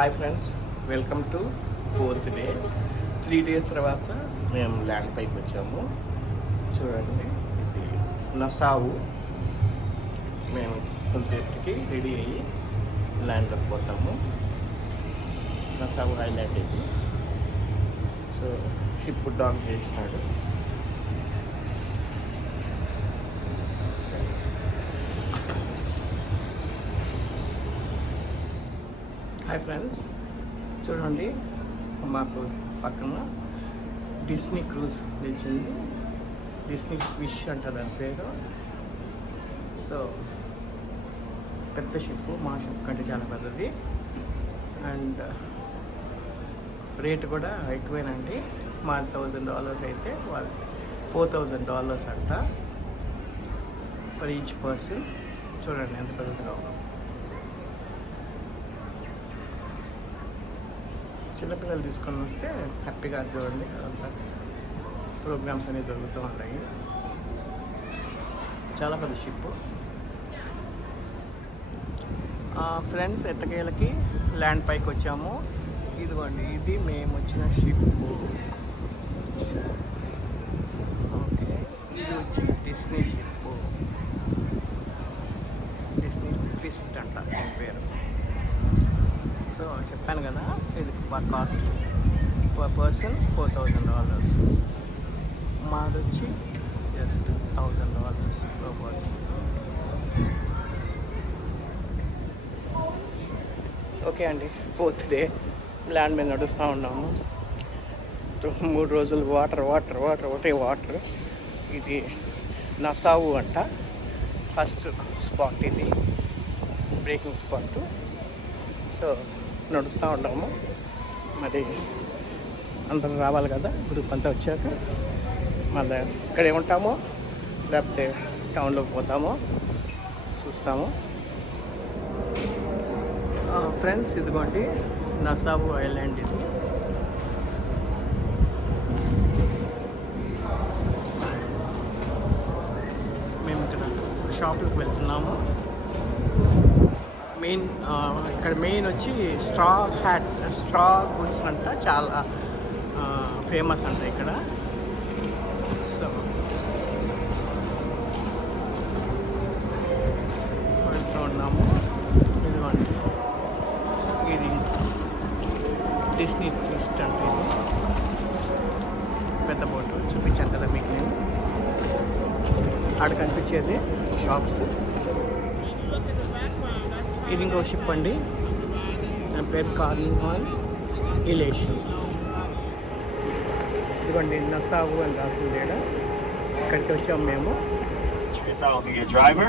Hi friends, welcome to 4th day. 3 days తర్వాత మేము land పైకి వచ్చాము. చూడండి, ఇది నసావు. మేము కొంతసేపటికి రెడీ అయ్యి ల్యాండ్లోకి పోతాము. నసావు ఐలాండ్ ఇది. సో షిప్ డాక్ చేసినాడు. హాయ్ ఫ్రెండ్స్, చూడండి, మాకు పక్కన డిస్నీ క్రూజ్ నిలిచింది. డిస్నీ ఫిష్ అంట దాని పేరు. సో పెద్ద షిప్, మా షిప్ కంటే చాలా పెద్దది. అండ్ రేట్ కూడా ఎక్కువేనండి. మా $1,000 అయితే వాళ్ళు $4,000 అంట ఫర్ ఈచ్ పర్సన్. చూడండి ఎంత పెద్దదిగా ఉందో. చిన్నపిల్లలు తీసుకొని వస్తే హ్యాపీగా చూడండి, అదంతా ప్రోగ్రామ్స్ అనేవి జరుగుతూ ఉంటాయి. చాలా పెద్ద షిప్. ఫ్రెండ్స్, ఎట్టకేలకి ల్యాండ్ పైకి వచ్చాము. ఇదిగోండి, ఇది మేము వచ్చిన షిప్. ఓకే, ఇది వచ్చి డిస్నీ షిప్. డిస్నీ ట్విస్ట్ అంట దీని పేరు. సో చెప్పాను కదా, ఇది కాస్ట్ పర్ పర్సన్ $4,000. మాది వచ్చి జస్ట్ $1,000 పర్ పర్సన్. ఓకే అండి, 4th డే ల్యాండ్ మీద నడుస్తూ ఉన్నాము. 3 రోజులు వాటర్ ఒకటే వాటర్. ఇది నసావు అంట. ఫస్ట్ స్పాట్ ఇది, బ్రేకింగ్ స్పాట్. సో నడుస్తూ ఉన్నాము. మరి అందరం రావాలి కదా, గ్రూప్ అంతా వచ్చాక మళ్ళీ ఇక్కడే ఉంటామో లేకపోతే టౌన్లోకి పోతామో చూస్తాము. ఫ్రెండ్స్, ఇదిగోండి నసావు ఐలాండ్ ఇది. మేము ఇక్కడ షాప్లకు వెళ్తున్నాము. ఇక్కడ మెయిన్ వచ్చి స్ట్రా గుడ్స్ అంట, చాలా ఫేమస్ అంట ఇక్కడ. సో వెళ్తూ ఉన్నాము. ఇదిగోండి, ఇది డిస్నీ ట్విస్ట్ అంటే ఇది పెద్ద బోటు. చూపించాను కదా మీకు నేను. ఆడ కనిపించేది షాప్స్. ఇది ఇంకో షిప్ అండి, నా పేరు కార్నివాల్ ఇలేషన్. ఇదిగోండి నసావు అని రాసింది ఇక్కడ. ఇక్కడికి వచ్చాము మేము. I'll be your driver.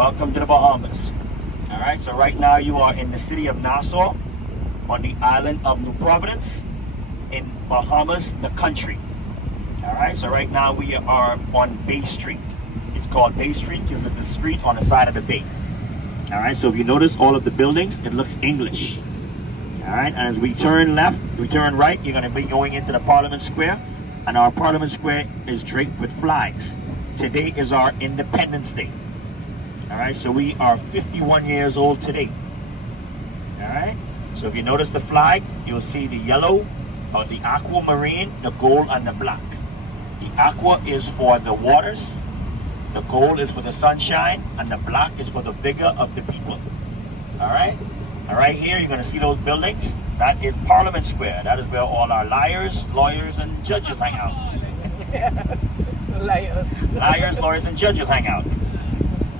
Welcome to the Bahamas. All right, so right now you are in the city of Nassau on the island of New Providence in Bahamas, the country. All right, so right now we are on Bay Street. It's called Bay Street because it's the street on the side of the bay. All right, so if you notice all of the buildings, it looks English. All right, and as we turn left, we turn right, you're going to be going into the Parliament Square, and our Parliament Square is draped with flags. Today is our Independence Day. All right, so we are 51 years old today. All right, so if you notice the flag, you'll see the yellow, or the aquamarine, the gold, and the black. The aqua is for the waters, the gold is for the sunshine, and the black is for the vigor of the people. All right? And right here, you're going to see those buildings. That is Parliament Square. That is where all our liars, lawyers, and judges hang out. Liars, lawyers, and judges hang out.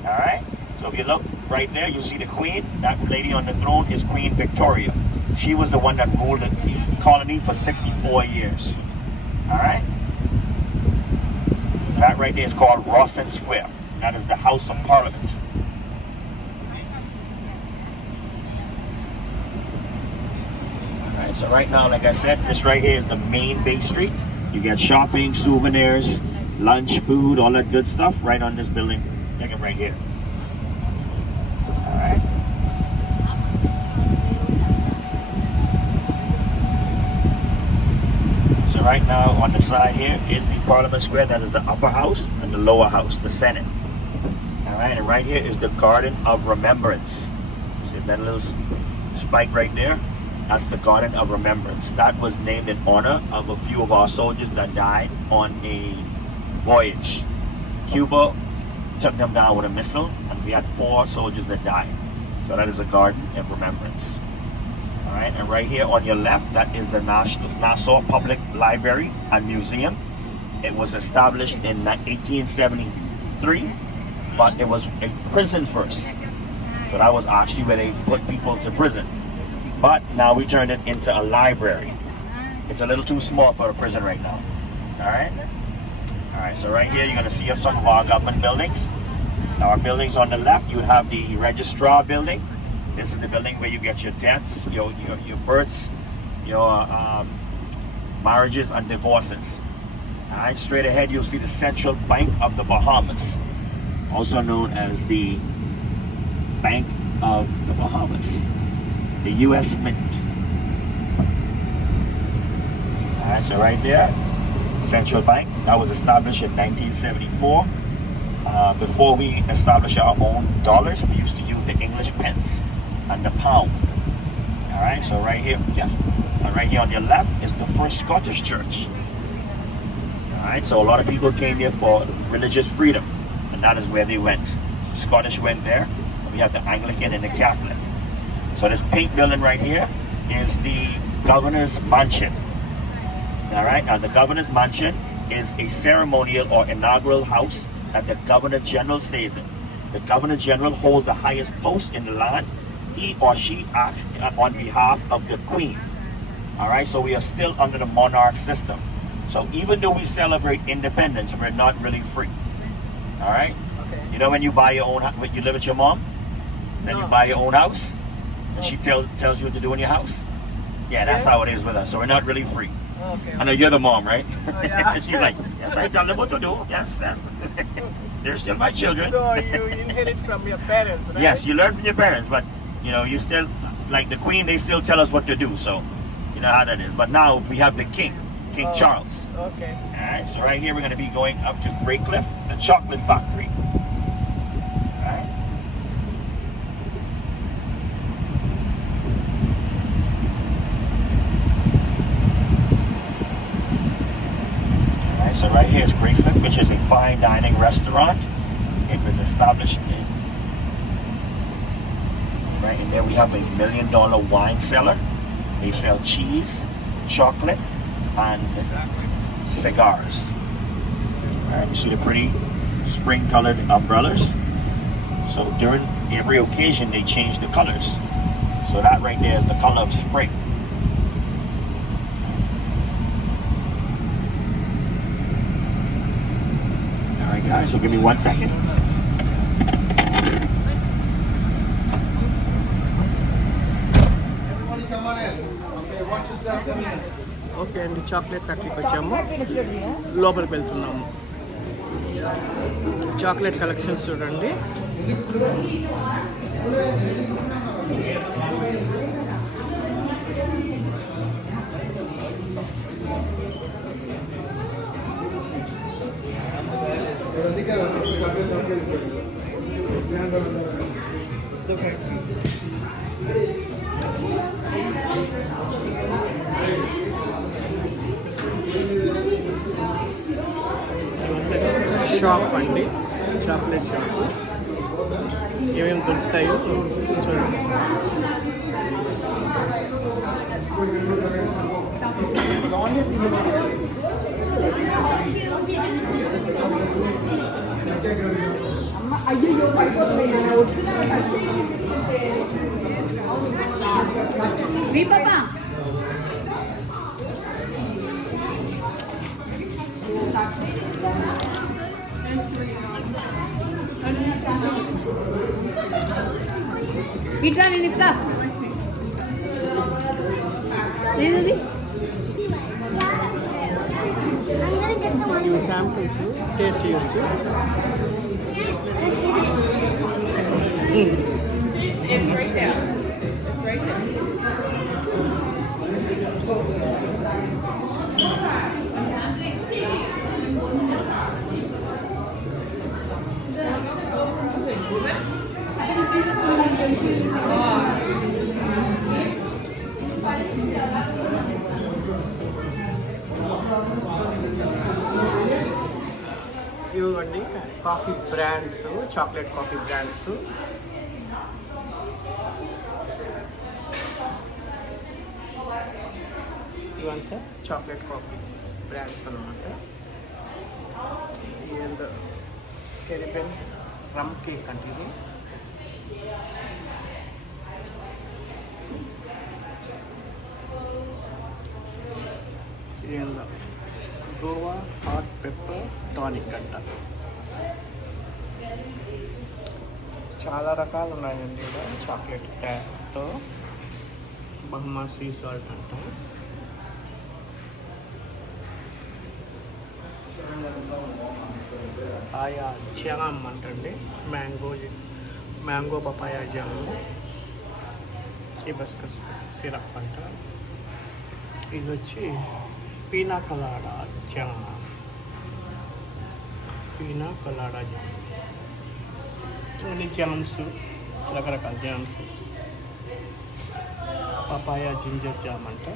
All right? So if you look right there, you see the Queen. That lady on the throne is Queen Victoria. She was the one that ruled the colony for 64 years. All right? That right there is called Rawson Square. That is the House of Parliament. Alright, so right now, like I said, this right here is the main Bay Street. You get shopping, souvenirs, lunch, food, all that good stuff right on this building. Take it right here. Alright. So right now on the side here is the Parliament Square. That is the upper house and the lower house, the Senate. Alright, and right here is the Garden of Remembrance. See that little spike right there? That's the Garden of Remembrance. That was named in honor of a few of our soldiers that died on a voyage. Cuba took them down with a missile, and we had 4 soldiers that died. So that is a Garden of Remembrance. All right, and right here on your left, that is the Nassau Public Library and Museum. It was established in 1873, but it was a prison first. So that was actually where they put people to prison. But now we turned it into a library. It's a little too small for a prison right now. All right? All right, so right here you're gonna see some of our government buildings. Now our buildings on the left, you would have the registrar building. This is the building where you get your deaths, your births, your marriages and divorces. All right, straight ahead you'll see the Central Bank of the Bahamas, also known as the Bank of the Bahamas, the U.S. Mint. All right, so right there, Central Bank, that was established in 1974. Before we established our own dollars, we used to use the English pence and the pound. All right, so right here, yes, and right here on your left is the First Scottish Church. All right, so a lot of people came here for religious freedom, and that is where they went. Scottish went there, and we have the Anglican and the Catholic. So this pink building right here is the Governor's Mansion. All right, now the Governor's Mansion is a ceremonial or inaugural house that the Governor General stays in. The Governor General holds the highest post in the land. He or she acts on behalf of the Queen. All right, so we are still under the monarch system. So even though we celebrate independence, we're not really free. All right? Okay. You know when you buy your own, when you live with your mom, then you buy your own house, and she tells you what to do in your house? Yeah, that's how it is with us. So we're not really free. Okay. I know you're the mom, right? Oh, yeah. She's like, yes, I tell them what to do. Yes, yes. They're still my children. So you inherit from your parents, right? Yes, you learn from your parents, but you know, you still, like the Queen, they still tell us what to do. So you know how that is. But now we have the King Charles. Okay. All right, so right here we're going to be going up to Great Cliff, the chocolate factory. All right. All right, so right here is Great Cliff, which is a fine dining restaurant. It was established in, right, and there we have a $1 million wine cellar. They sell cheese, chocolate, and cigars. All right, you see the pretty spring-colored umbrellas. So during every occasion, they change the colors. So that right there is the color of spring. All right, guys. So give me 1 second. Everybody come on in. Okay, watch yourself come in. Okay అండి, chocolate ఫ్యాక్టరీకి వచ్చాము. లోపలికి వెళ్తున్నాము. Chocolate collections చూడండి. Shop అండి, chocolate shop. ఏమేమి దొరుకుతాయో చూడండి. ఇట్లా నేను ఇస్తా ఏంటది ఇవి శాంపిల్స్ టేస్ట్ చేయొచ్చు. It's right there. It's right there. Coffee brands, chocolate coffee brands. ఇవంతా చాక్లెట్ కాఫీ బ్రాండ్స్ అన్నమాట. అండ్ కెరిబియన్ రమ్ కేక్ అంటే ఇది. And Goa hot pepper tonic అంట. చాలా రకాలు ఉన్నాయండి ఇక్కడ. చాక్లెట్ ట్యాప్తో బహ్మా సీ సాల్ట్ అంట. ఆయా జామ్ అంటండి, mango papaya jam. Hibiscus syrup అంట. ఇది వచ్చి పీనా కలాడా జామ్. ఇవన్నీ జామ్స్, రకరకాల జామ్స్. పపాయా జింజర్ జామ్ అంట.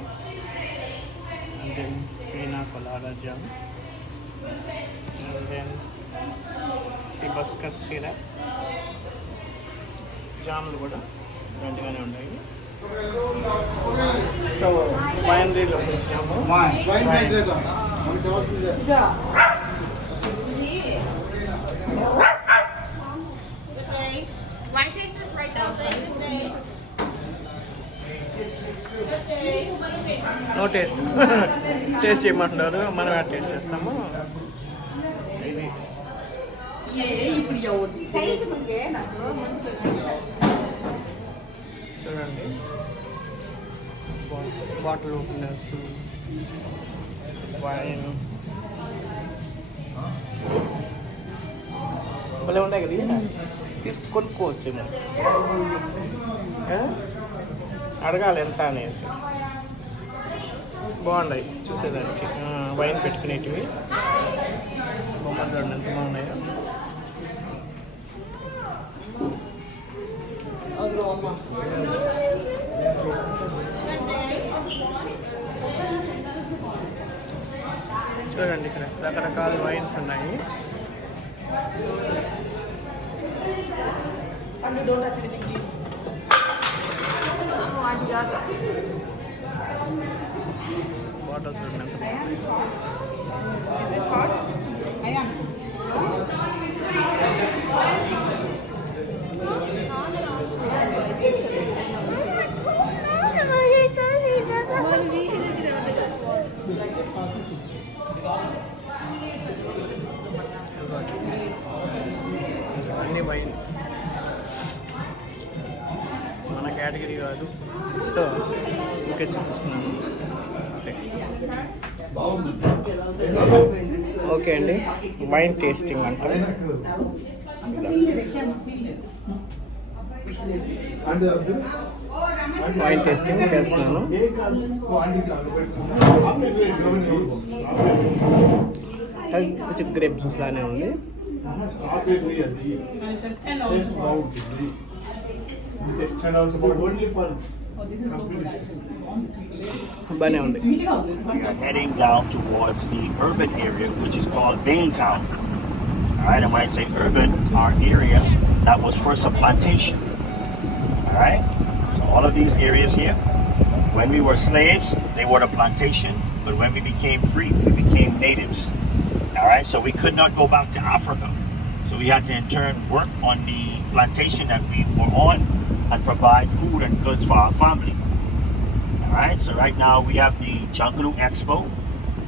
And then pina colada jam. And then hibiscus syrup. జాములు కూడా మంచిగానే ఉన్నాయి. సో ఫైనల్ వచ్చాము. Wine vendor. How many dollars is that? Good day. Wine tastes right down there. Good day. No taste. Taste చేయమంటున్నారు, మనం add taste చేస్తాము. ఇది చూడండి, బాటిల్ ఓపెనర్స్, వైన్ భలే ఉంటాయి కదా. కొనుక్కోవచ్చేమో, అడగాలి ఎంత అనేసి. బాగున్నాయి చూసేదానికి. వైన్ పెట్టుకునేటివి బొమ్మలు చూడండి ఎంత బాగున్నాయో. చూడండి ఇక్కడ రకరకాల వైన్స్ ఉన్నాయి. బాటిల్స్ చూడండి ఎంత బాగున్నాయి. అన్ని వైన్ మన కేటగిరీ కాదు, సో ఓకే చూపిస్తున్నాను. ఓకే అండి, వైన్ టేస్టింగ్ అంట. వైన్ టేస్టింగ్ చేస్తున్నాను. కొంచెం గ్రేప్ జ్యూస్ లానే ఉంది. బాగానే ఉంది. We are heading down towards the urban area, which is called Baintown. All right, and when I say urban, our area that was first a plantation. All right, so all of these areas here, when we were slaves, they were a plantation, but when we became free, we became natives. All right, so we could not go back to Africa, so we had to in turn work on the plantation that we were on and provide food and goods for our family. Alright, so right now we have the Junkanoo Expo.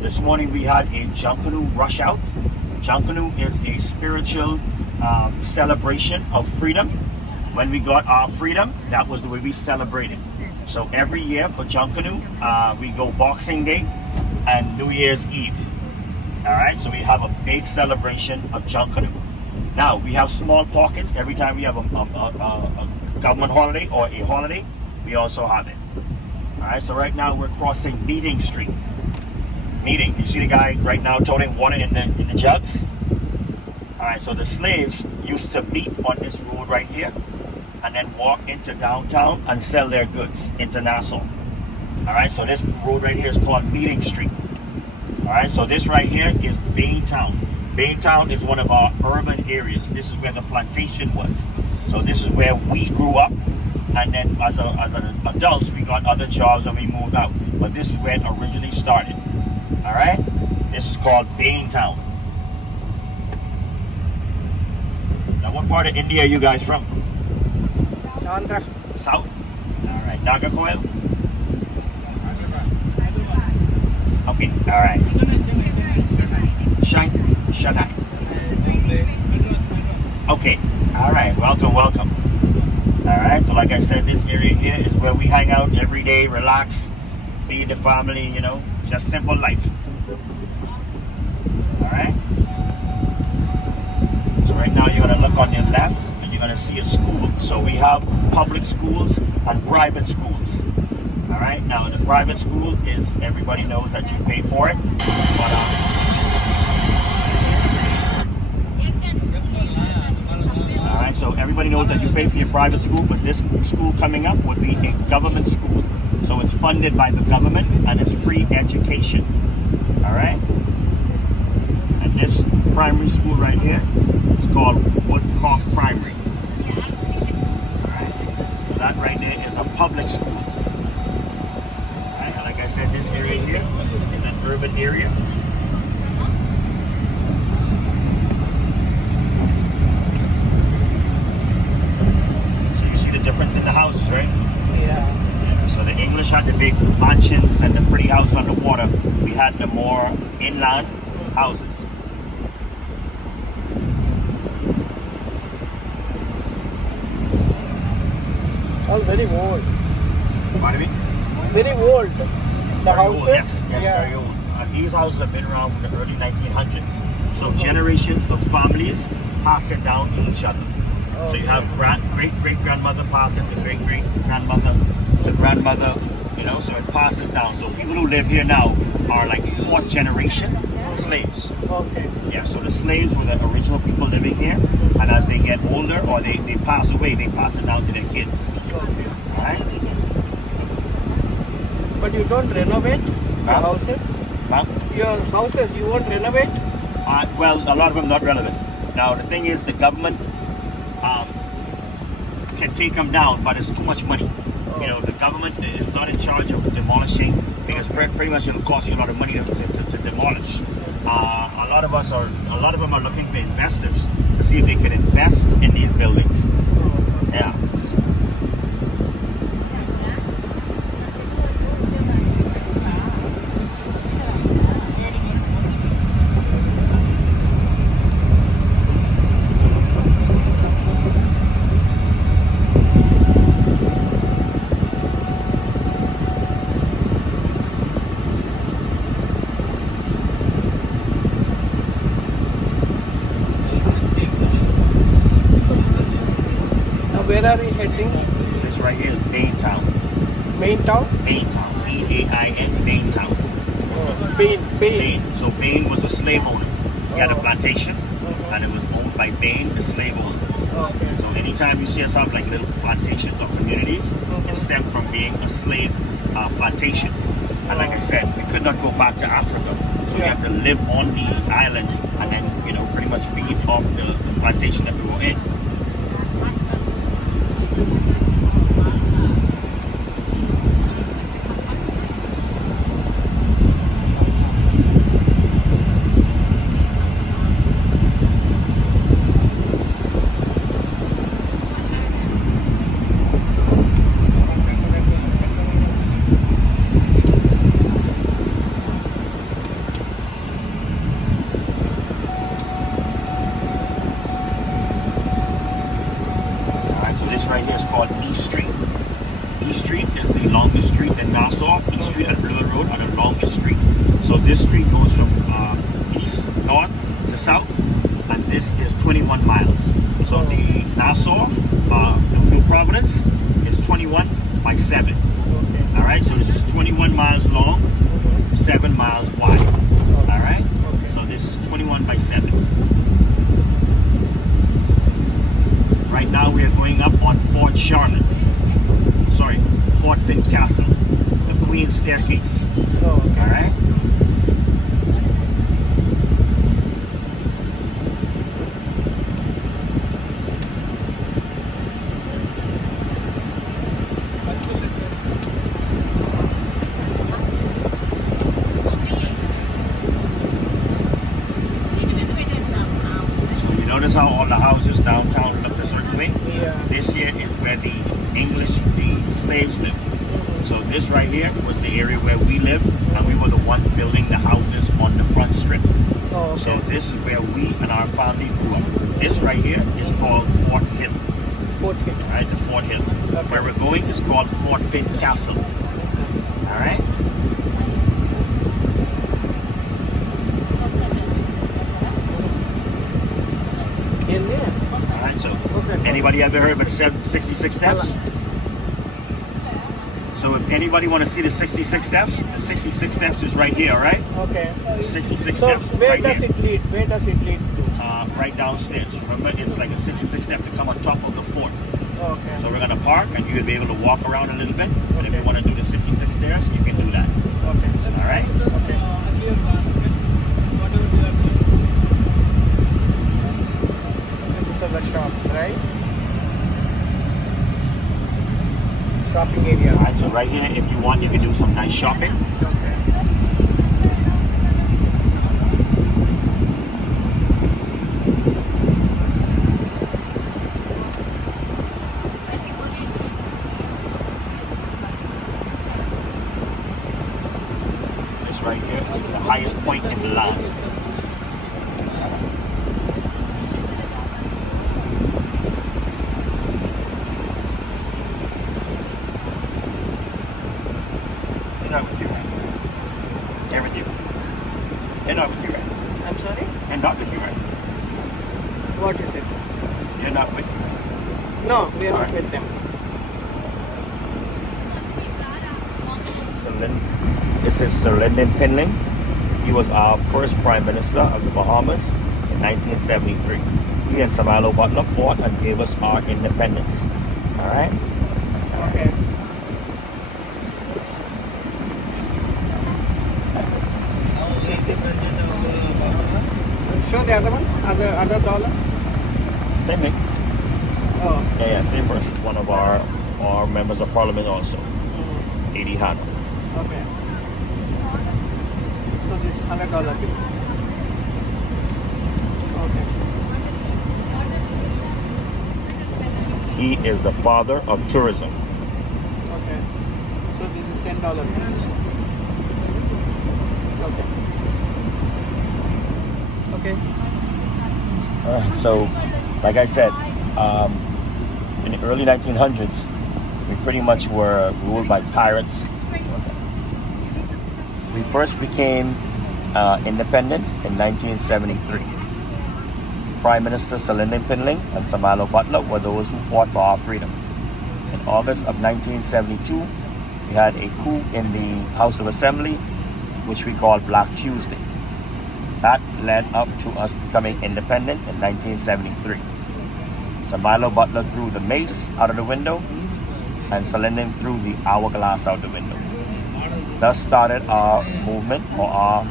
This morning we had a Junkanoo rush out. Junkanoo is a spiritual celebration of freedom. When we got our freedom, that was the way we celebrated. So every year for Junkanoo, we go Boxing Day and New Year's Eve. Alright, so we have a big celebration of Junkanoo. Now, we have small pockets. Every time we have a government holiday or a holiday, we also have it. Alright, so right now we're crossing Meeting Street. Meeting, you see the guy right now toting water in the jugs? Alright, so the slaves used to meet on this road right here and then walk into downtown and sell their goods into Nassau. Alright, so this road right here is called Meeting Street. Alright, so this right here is Baintown. Baintown is one of our urban areas. This is where the plantation was. So this is where we grew up, and then as adults we got other jobs and we moved out. But this is where it originally started. All right, this is called Baintown. Now, what part of India are you guys from? Andhra. South. All right, Nagarcoil. Okay. All right. Chennai. Okay. All right. Welcome. All right. So, like I said, this area here is where we hang out every day, relax, feed the family. You know, just simple life. All right. So right now you're gonna look on your left, and you're gonna see a school. So we have public schools and private schools. All right. Now the private school is everybody knows that you pay for it, but all right. So everybody knows that you pay for your private school, but this school coming up would be a government school. So it's funded by the government and it's free education. All right. And this primary school right here is called Woodcock Primary. All right. So that right there is a public school. All right. And like I said, this area here is an urban area. So you see the difference in the houses, right? Yeah. So the English had the big mansions and the pretty houses on the water. We had the more inland houses. All very old. Pardon me? Very old. The Very houses. old, yes, Yeah. very old. These houses have been around from the early 1900s. So generations of families pass it down to each other. So you have great-great-grandmother passing to great-great-grandmother to grandmother, you know, so it passes down. So people who live here now are like fourth generation slaves. Okay. Yeah, so the slaves were the original people living here, and as they get older or they pass away, they pass it down to their kids. Okay. Alright? But you don't renovate the Huh? houses? Your houses, you won't renovate? Well, a lot of them not relevant. Now, the thing is, the government can take them down, but it's too much money. You know, the government is not in charge of demolishing because pretty much it'll cost you a lot of money to demolish. A lot of them are looking for investors to see if they can invest in these buildings. Yeah. Now where are we heading? This right here is Baintown. Main town? Baintown. B-A-I-N. Baintown. Bain. Bain. So Bain was a slave owner. He had a plantation, and it was owned by Bain, the slave owner. Okay. So anytime you see something like little plantations or communities, it stemmed from being a slave plantation. And like I said, we could not go back to Africa. So we have to live on the island and then, you know, pretty much feed off the plantation that we were in. This right here is called East Street. East Street is the longest street in Nassau. East Street and Blue Road are the longest street. So this street goes from east, north to south, and this is 21 miles. So the Nassau, New Providence is 21 by 7. Okay. All right, so this is 21 miles long, 7 miles wide. All right, so this is 21 by 7. Right now we are going up on Fort Fincastle, the Queen's Staircase. Oh, okay. All right. here is where the slaves lived. So this right here was the area where we lived, and we were the ones building the houses on the front strip. Oh, okay. So this is where we and our family grew up. This right here is called Fort Hill. Fort Hill. All right, the Fort Hill. Okay. Where we're going is called Fort Finn Castle. All right. In there. All right. So, Okay. anybody ever heard about the 66 steps? So, if anybody want to see the 66 steps, the 66 steps is right here. All right. Okay. The 66 So steps. where right does here. it lead? Where does it lead to? Right downstairs. Remember, it's like a 66 step to come on top of the fort. Okay. So we're gonna park, and you'll be able to walk around a little bit. And if Okay. you want to do the 66 stairs, you can do that. Okay. All right. Okay. These are the shops, right? Shopping area. All right. So right here, if you want, you can do some nice shopping. Okay. This right here is the highest point in the land. They're not with you, right? They're with you. They're not with you, right? I'm sorry? They're not with you, right? What is it? They're not with you. Right? No, we are not Alright. with them. This is Sir Lynden Pinling. He was our first Prime Minister of the Bahamas in 1973. He and Samuel Butler fought and gave us our independence. All right? Okay. Show the other one, other dollar. Same thing. Oh. Yeah, same person. One of our members of parliament also. A.D. Hanna. Okay. So this $100 bill. Okay. He is the father of tourism. Okay. So this is $10 bill. Okay. Okay. So, like I said, in the early 1900s, we pretty much were ruled by pirates. We first became independent in 1973. Prime Minister Sir Lynden Pinling and Samuel Butler were those who fought for our freedom. In August of 1972, we had a coup in the House of Assembly, which we called Black Tuesday. That led up to us becoming independent in 1973. Samuel Butler threw the mace out of the window, and Sir Lynden threw the hourglass out the window. Thus started our movement, or our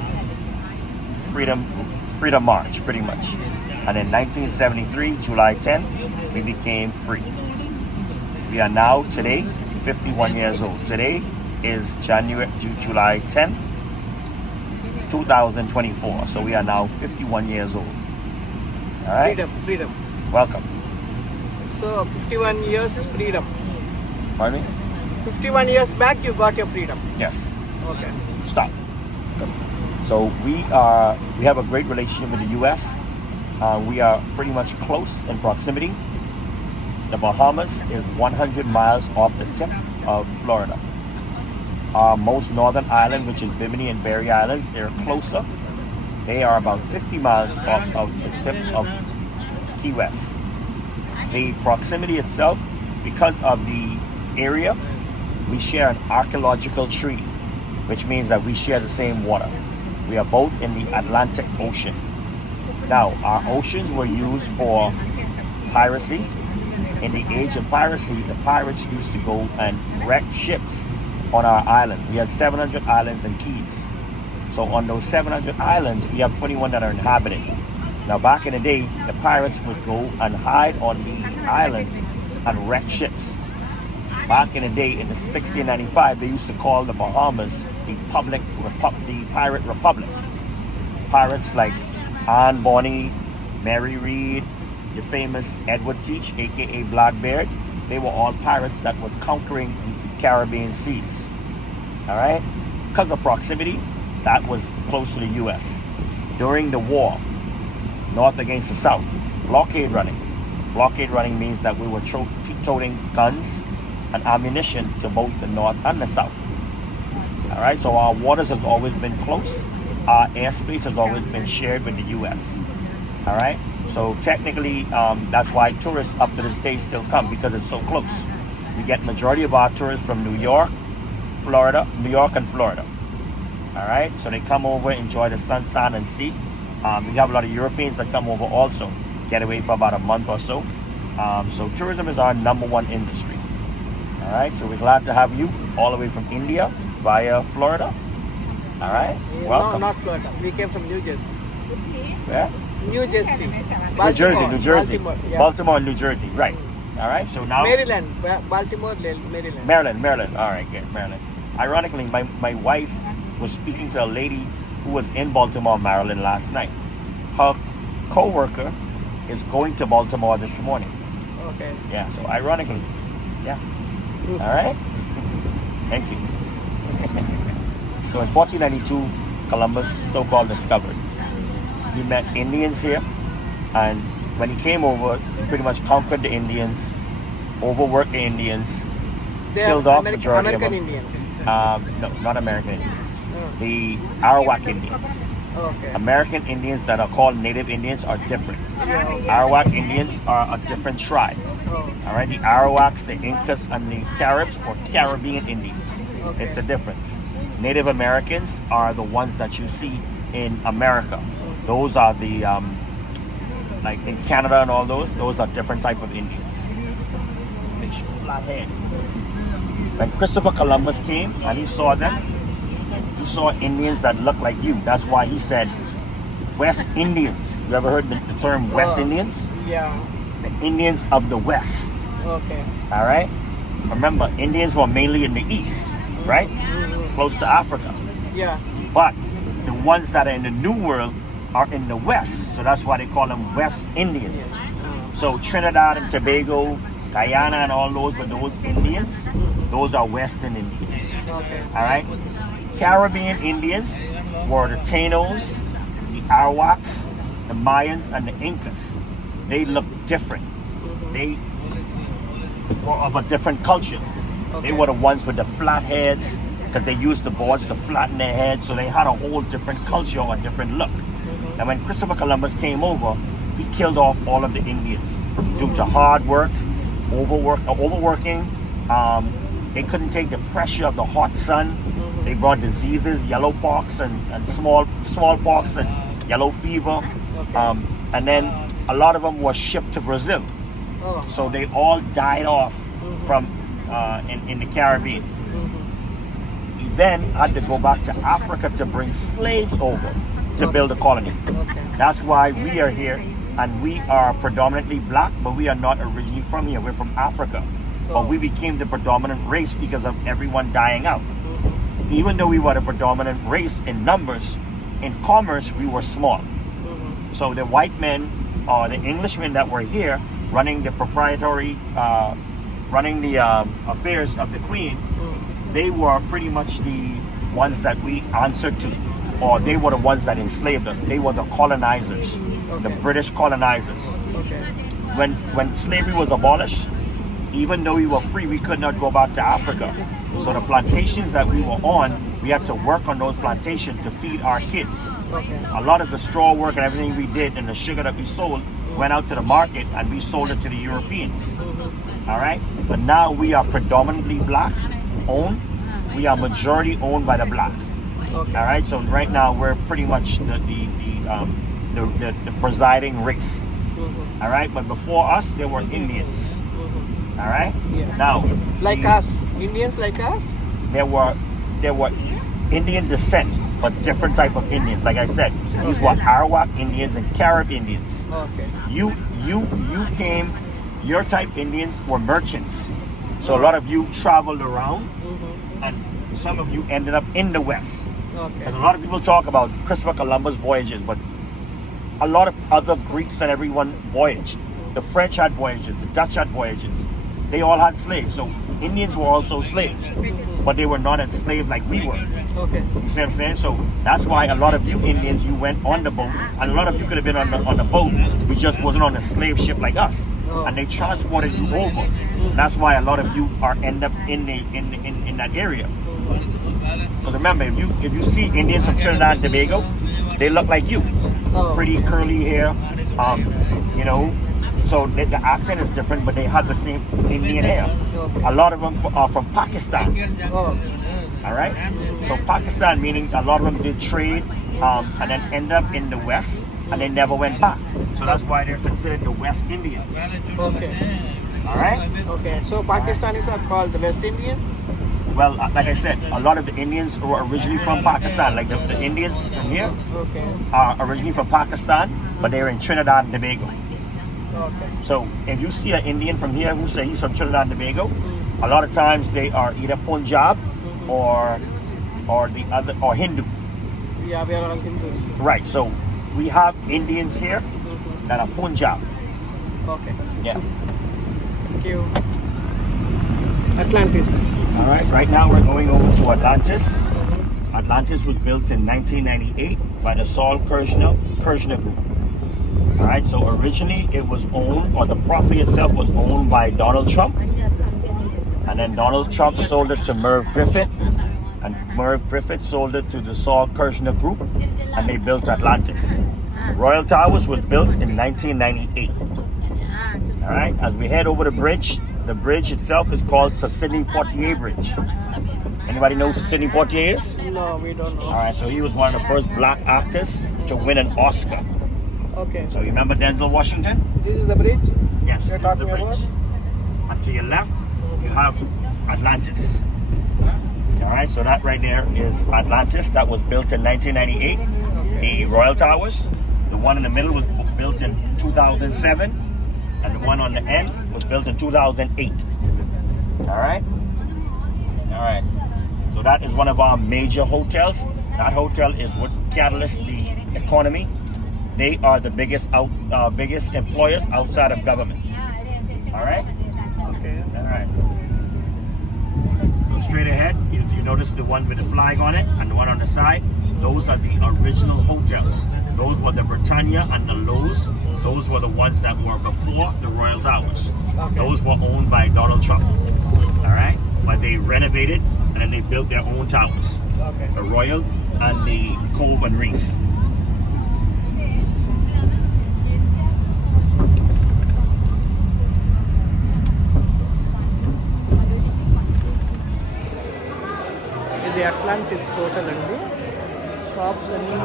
freedom march, pretty much. And in 1973, July 10, we became free. We are now today 51 years old. Today is July 10th, 2024. So we are now 51 years old. All right. Freedom. Welcome. So 51 years freedom. Pardon me? 51 years back you got your freedom. Yes. Okay. Stop. So we have a great relationship with the U.S. We are pretty much close in proximity. The Bahamas is 100 miles off the tip of Florida. Our most northern island, which is Bimini and Berry Islands, they're closer. They are about 50 miles off of the tip of Key West. The proximity itself, because of the area, we share an archaeological treaty, which means that we share the same water. We are both in the Atlantic Ocean. Now, our oceans were used for piracy. In the age of piracy, the pirates used to go and wreck ships on our island. We had 700 islands and keys. So on those 700 islands, we have 21 that are inhabited. Now, back in the day, the pirates would go and hide on the islands and wreck ships. Back in the day, in the 1695, they used to call the Bahamas the Pirate Republic. Pirates like Anne Bonny, Mary Read, the famous Edward Teach, aka Blackbeard, they were all pirates that were conquering the Caribbean seas. All right? Because of proximity, that was close to the U.S. During the war, North against the South, blockade running. Blockade running means that we were toting guns and ammunition to both the North and the South. All right, so our waters have always been close. Our airspace has always been shared with the U.S. All right, so technically, that's why tourists up to this day still come, because it's so close. We get majority of our tourists from New York and Florida. All right, so they come over, enjoy the sun, sand, and sea. We have a lot of Europeans that come over also, get away for about a month or so. So tourism is our number one industry. All right, so we're glad to have you all the way from India via Florida. All right, welcome. No, not Florida. We came from New Jersey. Where? New Jersey. New Jersey. Baltimore, yeah. Baltimore, New Jersey, right. All right, so now... Maryland. Baltimore, Maryland. Maryland. All right, good, Maryland. Ironically, my wife was speaking to a lady who was in Baltimore, Maryland last night. Her co-worker is going to Baltimore this morning. Okay. Yeah, so ironically, yeah. All right? Thank you. So in 1492, Columbus so-called discovered. He met Indians here, and when he came over, he pretty much conquered the Indians, overworked the Indians, They killed are off majority of American them. Indians. No, not American Indians. Oh, The Arawak Indians. okay. American Indians that are called Native Indians are different. Yeah, okay. Arawak Indians are a different tribe. Oh, All right, the Arawaks, the Incas, and the Caribs or Caribbean Indians. Okay. It's a difference. Native Americans are the ones that you see in America. Those are the like in Canada and all those are different type of Indians. Make sure flathead. When Christopher Columbus came and he saw them, he saw Indians that looked like you. That's why he said West Indians. You ever heard the term West Indians? yeah. The Indians of the West. Okay. All right. Remember, Indians were mainly in the East, right? Close to Africa. Yeah. But the ones that are in the New World are in the West. So that's why they call them West Indians. So Trinidad and Tobago, Guyana and all those were those Indians. Those are Western Indians. Okay. All right. Caribbean Indians were the Tainos, the Arawaks, the Mayans, and the Incas. They look different. They were of a different culture. Okay. They were the ones with the flat heads because they used the boards to flatten their heads, so they had a whole different culture or a different look. And when Christopher Columbus came over, he killed off all of the Indians due to hard work, overworking. They couldn't take the pressure of the hot sun. They brought diseases, yellow pox and smallpox and yellow fever. And then a lot of them were shipped to Brazil. Oh. So they all died off from in the Caribbean. He then had to go back to Africa to bring slaves over to build a colony. Okay. That's why we are here, and we are predominantly black, but we are not originally from here. We're from Africa. But we became the predominant race because of everyone dying out. Even though we were the predominant race in numbers, in commerce, we were small. So the white men or the Englishmen that were here running the proprietary, running the affairs of the Queen, they were pretty much the ones that we answered to, or they were the ones that enslaved us. They were the colonizers, the British colonizers. Okay. When slavery was abolished, even though we were free, we could not go back to Africa. So the plantations that we were on, we had to work on those plantations to feed our kids. Okay. A lot of the straw work and everything we did and the sugar that we sold went out to the market and we sold it to the Europeans. All right? But now we are predominantly black owned. We are majority owned by the black. Okay. All right? So right now we're pretty much the presiding race. All right? But before us, there were Indians. All right? Yeah. Now, Like us, Indians like us? there were Indian descent, but different type of Indians. Like I said, these were Arawak Indians and Carib Indians. Okay. You came, your type Indians were merchants. So a lot of you traveled around, and some of you ended up in the West. Okay. Because a lot of people talk about Christopher Columbus voyages, but a lot of other Greeks and everyone voyaged. The French had voyages, the Dutch had voyages. they all had slaves. So Indians were also slaves, but they were not enslaved like we were. Okay You see what I'm saying? So that's why a lot of you Indians, you went on the boat, and a lot of you could have been on the boat. You just wasn't on a slave ship like us, and they transported you over. That's why a lot of you are end up in that area. So remember, if you see Indians from Trinidad and Tobago, they look like you, pretty curly hair, you know. So the accent is different, but they have the same Indian hair. A lot of them are from Pakistan. All right. So Pakistan meaning a lot of them did trade and then end up in the West, and they never went back. So that's why they're considered the West Indians. Okay All right. Okay so Pakistanis are called the West Indians. Well, like I said, a lot of the Indians were originally from Pakistan. Like the Indians from here okay are originally from Pakistan, but they're in Trinidad and Tobago. Okay So if you see an Indian from here who say he's from Trinidad and Tobago, a lot of times they are either Punjab or the other or Hindu. Yeah, we are all Hindus. Right. So we have Indians here that are Punjab. Okay. Yeah. Thank you. Atlantis. All right. Right now we're going over to Atlantis. Atlantis was built in 1998 by the Saul Kirshner Group. All right. So originally it was owned, or the property itself was owned by Donald Trump, and then Donald Trump sold it to Merv Griffith, and Merv Griffith sold it to the Saul Kirshner Group, and they built Atlantis. Royal Towers was built in 1998. All right. As we head over the bridge itself is called Sidney Poitier Bridge. Anybody know who Sidney Poitier is? No, we don't know. All right. So he was one of the first black actors to win an Oscar. Okay. So you remember Denzel Washington? This is the bridge Yes. you're this is the talking bridge. about? And to your left, you have Atlantis. All right, so that right there is Atlantis. That was built in 1998. The Royal Towers. The one in the middle was built in 2007, and the one on the end was built in 2008. All right. All right. So that is one of our major hotels. That hotel is what catalysts the economy. They are the biggest employers outside of government. All right. Okay. All right. Go straight ahead. If you notice the one with the flag on it and the one on the side, those are the original hotels. Those were the Britannia and the Lowe's. Those were the ones that were before the Royal Towers. Okay. Those were owned by Donald Trump. All right. But they renovated and then they built their own towers. Okay. The Royal and the Cove and Reef. ఇది Atlantis hotel అండి. Shops అన్నీ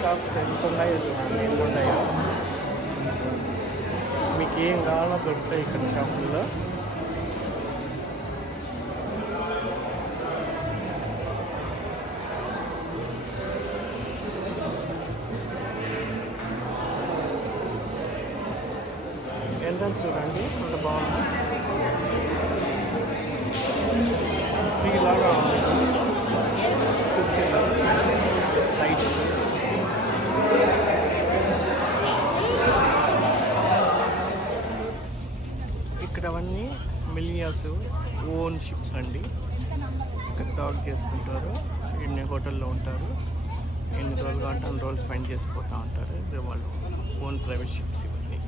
shops ఎంత ఉన్నాయో చూడండి, ఎన్ని ఉన్నాయో. మీకు ఏం కావాలో దొరుకుతాయి ఇక్కడ షాపుల్లో. ఎంట్రన్స్ చూడండి అంత బాగుంది. లాగా లైట్ ఇక్కడ అవన్నీ మిలియర్స్ ఓన్ షిప్స్ అండి. ఇక్కడ డాగ్ చేసుకుంటారు, ఎన్ని హోటల్లో ఉంటారు, ఎన్ని రోజులు అంటే అన్ని రోజులు స్పెండ్ చేసిపోతూ ఉంటారు. ఇది వాళ్ళు ఓన్ ప్రైవేట్ షిప్స్ ఇవన్నీ.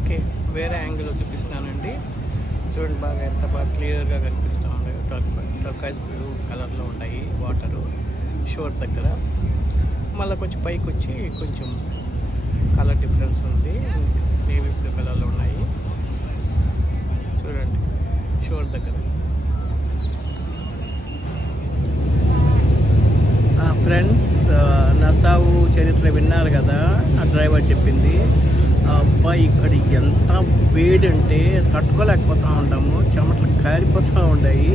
ఓకే, వేరే యాంగిల్లో చూపిస్తానండి. చూడండి బాగా ఎంత బాగా క్లియర్గా కనిపిస్తూ ఉన్నాయి. టర్కాయిస్ బ్లూ కలర్లో ఉన్నాయి వాటరు షోర్ దగ్గర. మళ్ళీ కొంచెం పైకి వచ్చి కొంచెం కలర్ డిఫరెన్స్ ఉంది, నేవీ బ్లూ కలర్లో ఉన్నాయి. చూడండి షోర్ దగ్గర. ఫ్రెండ్స్, నసావు చరిత్ర విన్నారు కదా, ఆ డ్రైవర్ చెప్పింది. అబ్బాయి ఇక్కడ ఎంత వేడి అంటే తట్టుకోలేకపోతూ ఉంటాము, చెమటలు కారిపోతూ ఉంటాయి.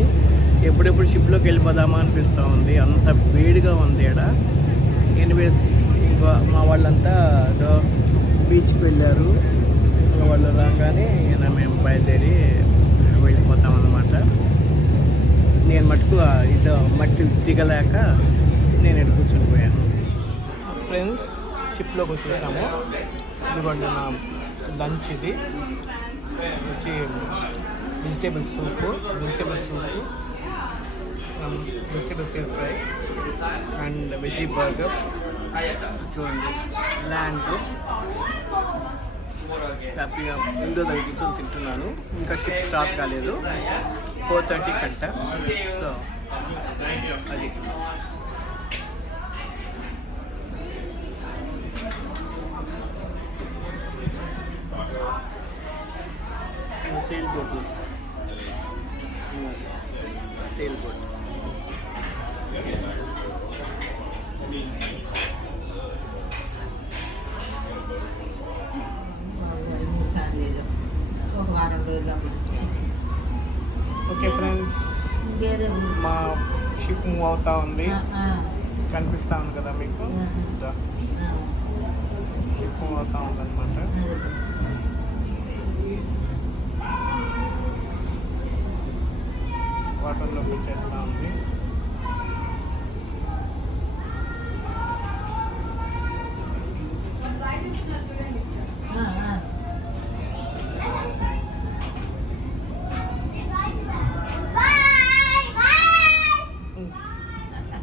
ఎప్పుడెప్పుడు షిప్లోకి వెళ్ళిపోదామా అనిపిస్తూ ఉంది, అంత వేడిగా ఉంది ఇక్కడ. ఎనీవేస్, ఇంకా మా వాళ్ళంతా బీచ్కి వెళ్ళారు. వాళ్ళు రాగానే మేము బయలుదేరి వెళ్ళిపోతామన్నమాట. నేను మటుకు ఇది మట్టి దిగలేక నేను ఇక్కడ కూర్చొని పోయాను. ఫ్రెండ్స్, షిప్లోకి వచ్చేసాము. ఇదిగోండి నా లంచ్ ఇది వచ్చి vegetable soup vegetable stir fry and veggie burger. చూడండి ల్యాండ్ హ్యాపీగా ఇండో దగ్గర కూర్చొని తింటున్నాను. ఇంకా షిప్ స్టార్ట్ కాలేదు, 4:30 కంట. సో అది సేల్ బోట్ సేల్ బోట్. ఒక వారం రోజులు ఓకే ఫ్రెండ్స్, మా షిప్ మూవ్ అవుతా ఉంది. కనిపిస్తా ఉంది కదా మీకు, షిప్ మూవ్ అవుతా ఉంది అనమాట. వాటర్లో వచ్చేస్తూ ఉంది.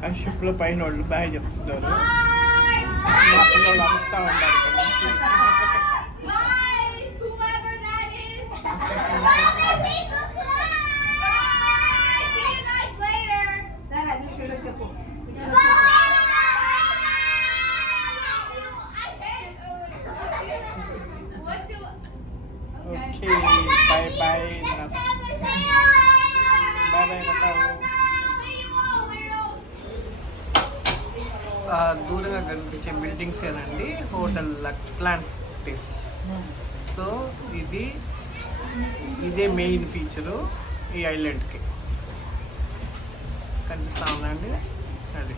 ఆ షిప్లో పైన వాళ్ళు బాయ్ చెప్తున్నారు. మా పిల్లలు అరుస్తూ ఉంటారు ఇక్కడ నుంచి. Bye, whoever that is. Bye, people. Bye. See you guys later. Okay bye bye bye bye నతారు. దూరంగా కనిపించే బిల్డింగ్స్ ఏనండి హోటల్ అట్లాంటిస్. సో ఇదే మెయిన్ ఫీచరు ఈ ఐలాండ్కి. కనిపిస్తా ఉందండి అది.